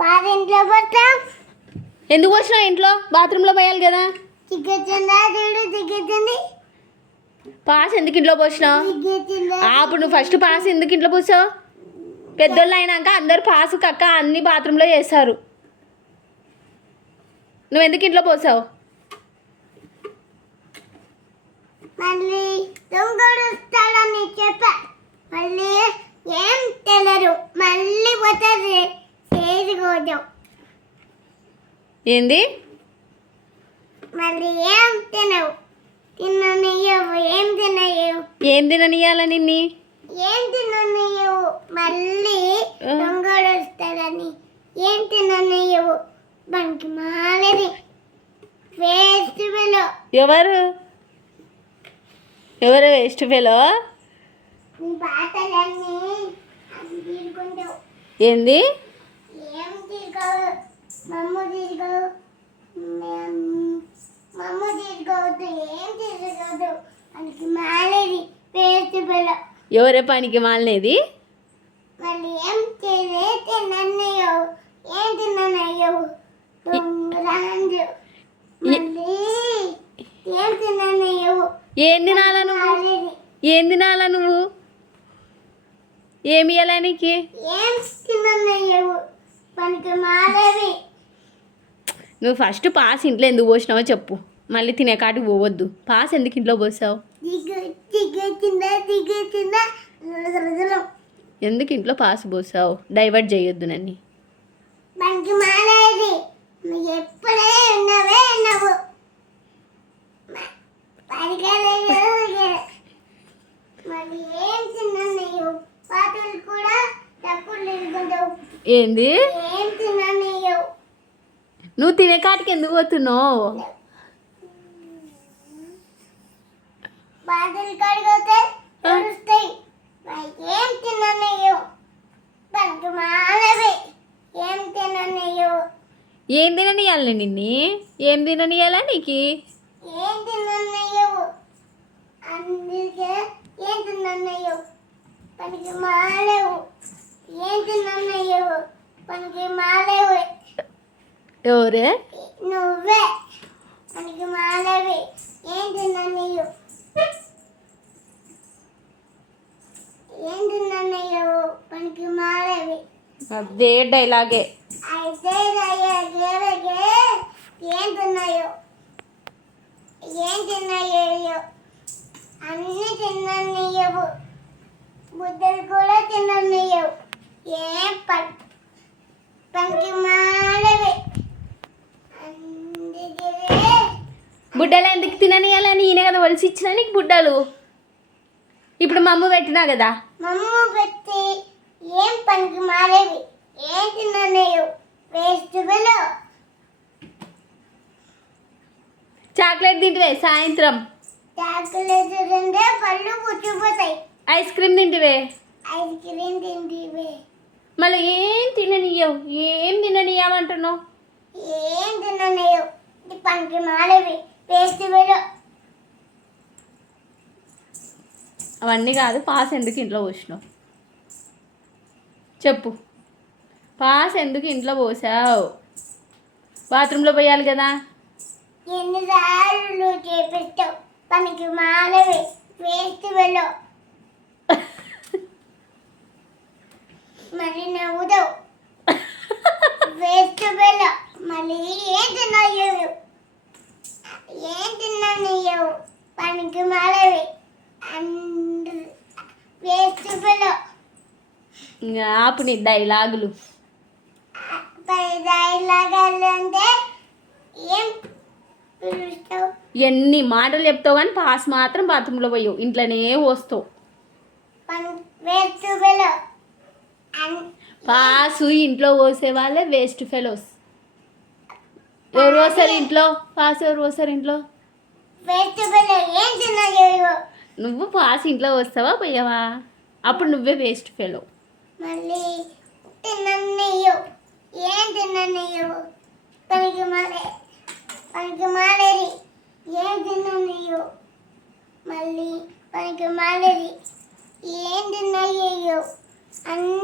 పారింట్లో పోతాం. ఎందుకు వచ్చినావు ఇంట్లో? బాత్రూంలో పోయాలి కదా. పాస్ ఎందుకు ఇంట్లో పోసినావు? అప్పుడు నువ్వు ఫస్ట్ పాస్ ఎందుకు ఇంట్లో పోసావు? పెద్దోళ్ళు అయినాక అందరు పాసు కక్క అన్ని బాత్రూంలో చేస్తారు. నువ్వు ఎందుకు ఇంట్లో పోసావు? మళ్ళీ దొంగడు వస్తాడని చెప్పా. మళ్ళీ ఏం తెలరు. మళ్ళీ పోతుంది చేసుకోదాం. ఏంది? మళ్ళీ ఏం తినవు. తిననియవు. ఏం తినయ్యవు. ఏం తిననియాల నిన్ని? ఏం తిననియవు. మళ్ళీ దొంగడు వస్తాడని ఏం తిననియవు. బంకి మాలది వేస్ట్ ఫెలో. ఎవరు ఎవరు వేస్ట్ ఫెలో? నీ బాటలన్నీ అది తీసుకుంటావు. ఏంది? ఏం తీసుకోవు. మమ్మ తీసుకోవు. మమ్మ తీసుకోవద్దు. ఏం తీసుకోవద్దు. మనకి మాలేది వేస్ట్ ఫెలో. ఎవరే పనికి మాలినది? మళ్ళీ ఏం చేసే తినన్నయ్యవు. ఏం తినన్నయ్యవు. రాంజు మళ్ళీ ఏం తినన్నయ్యవు. ఏం తినాలా నువ్వు? ఏం తినాలా నువ్వు? ఏమి ఇవ్వాలా నీకు? ఏం తినన్నయ్యవు. పనికి మాలేవి. నువ్వు ఫస్ట్ పాస్ ఇంట్లో ఎందుకు పోసినావో చెప్పు. మళ్ళీ తినే కాటికి పోవద్దు. పాస్ ఎందుకు ఇంట్లో పోసావు? ఎందుకు ఇంట్లో పాస్ పోసావు? డైవర్ట్ చేయొద్దు నన్ను. పనికి మాలేది. నువ్వు ఎప్పుడే ఉన్నవే ఉన్నావు. మళ్ళీ ఏం తినన్నయ్యవు. పాటలు కూడా తక్కువ లేకుంటావు. ఏంది? ఏం తినన్నయ్యవు. నువ్వు తినే కాటికి ఎందుకు పోతున్నావు? పాటలు కడిగితే తెలుస్తాయి. ఏం తినన్నయ్యవు. పనికి మాలవి. ఏం తినన్నయ్యవు. ఏం తిననియాలి నిన్ని? ఏం తిననియాలా నీకు? ఏం తినన్నయ్యవు. అందుకే ఏం తినన్నయ్యవు. పనికి మాలేవు. ఏం తినన్నయ్యవు. పనికి మాలేవు. ఎవరే? నువ్వే పనికి మాలేవి. ఏం తినన్నయ్యవు. ఏం తినన్నయ్యవు. పనికి మాలేవి. అదే డైలాగే. అయితే ఏం తిన్నాయో. ఏం తిన్నాయో. అన్నీ తిన్నయ్యవు. బుద్ధలు కూడా తిన్నయ్యవు. ఏం పనికి మాలవి. అందుకే బుడ్డలు ఎందుకు తిననియాలా? నేనే కదా వలిసి ఇచ్చినా నీకు బుడ్డలు. ఇప్పుడు మా అమ్మ పెట్టినా కదా. మమ్మ పెట్టి ఏం పనికి మాలేవి. ఏం తిన్నయ్యవు. Waste fellow. చాక్లెట్ తింటివే సాయంత్రం? చాక్లెట్ తింటే పళ్ళు పుచ్చిపోతాయి. ఐస్ క్రీమ్ తింటివే? ఐస్ క్రీమ్ తింటివే. మళ్ళీ ఏం తిననియవు. ఏం తిననియామంటున్నావు? ఏం తినలేవు. పనికి మాలవి. Waste fellow. అవన్నీ కాదు. పాస్ ఎందుకు ఇంట్లో పోసినావు చెప్పు. పాస్ ఎందుకు ఇంట్లో పోసావు? బాత్రూంలో పోయాలి కదా. ఎన్నిసార్లు చేపిస్తావు. పనికి మాలవి. Waste fellow. మళ్ళీ నవ్వుతావు. Waste fellow. మళ్ళీ ఏం తిన్నాయవు. ఏం తిన్నాయవు. పనికి మాలవి. And waste fellow. ఆపు నీ డైలాగులు. డైలాగాలు అంటే ఏం పిలుస్తావు. ఎన్ని మాటలు చెప్తావు కానీ పాస్ మాత్రం బాత్రూంలో పోయావు. ఇంట్లోనే పోస్తావు. Waste fellow. పాసు ఇంట్లో పోసే వాళ్ళే వేస్ట్ ఫెలోస్. ఎవరు పోస్తారు ఇంట్లో? పాస్ ఎవరు పోస్తారు ఇంట్లో? Waste fellow. ఏం తిన్నాయో. నువ్వు పాస్ ఇంట్లో వస్తావా పోయావా? అప్పుడు నువ్వే వేస్ట్ ఫెలో. మళ్ళీ తిన్నయ్యో. ఏం తిన్నయ్యో. పనికి మాలేది. ఏం తిన్నయ్యో. మళ్ళీ పనికి మాలేది. ఏం తిన్నయ్యో. అన్ని